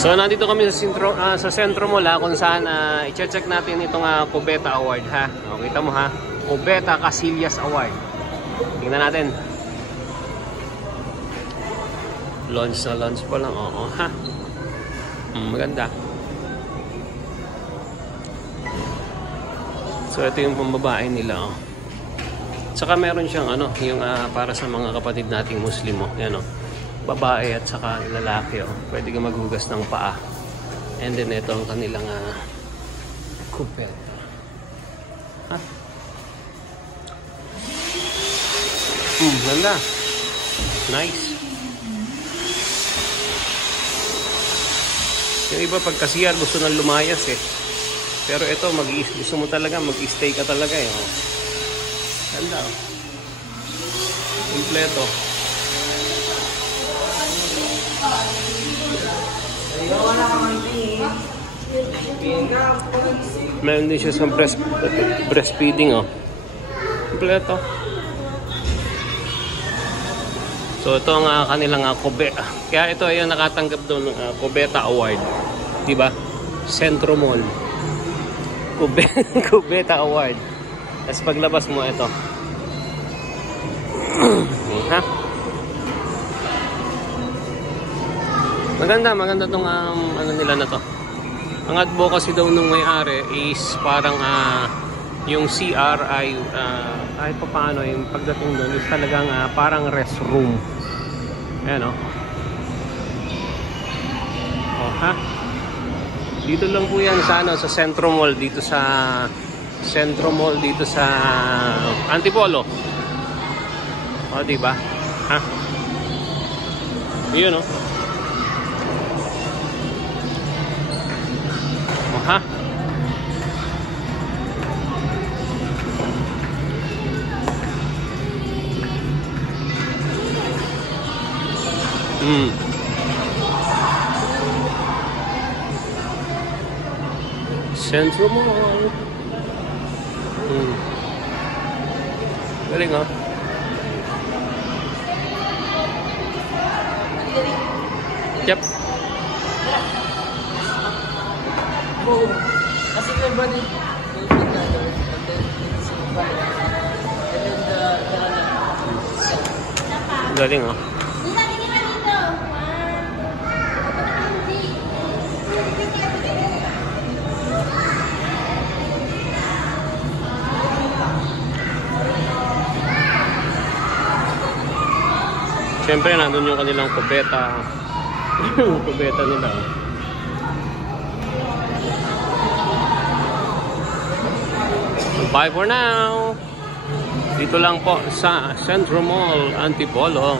So nandito kami sa Sentro Mall kung saan i-check natin itong Cubeta Award ha. O, kita mo ha, Cubeta Casillas Award. Tingnan natin. Launch na launch pa lang. Oo ha. Maganda. So ito yung pambabae nila. Oh. Saka meron siyang yung para sa mga kapatid nating Muslim. Yan babae at saka lalaki. Pwede ka maghugas ng paa. And then ito ang kanilang Cubeta. Ha? Ganda. Nice. Yung iba pag kasiyar gusto nang lumayas Pero ito gusto mo talaga mag-stay ka talaga Ganda. Kompleto. Meron din siya sa breastfeeding Kompleto. So ito ang kanilang Cubeta. Kaya ito ay nakatanggap doon ng Cubeta Award. Diba? Sentro Mall. Cubeta Award. Tapos paglabas mo ito. Ha? Maganda tong nila na to. Ang advocacy daw nung may-ari is parang yung CR ay kahit pa paano yung pagdating doon is talagang parang restroom. Ayan ha? Dito lang po yan sa sa Sentro Mall, dito sa Antipolo. Diba? Ha? Yun ha? Sentro Mall. Galing Yep. Kasi everybody galing Siyempre nandun yung kanilang Cubeta. Cubeta nila. Bye for now. Dito lang po sa Sentro Mall, Antipolo.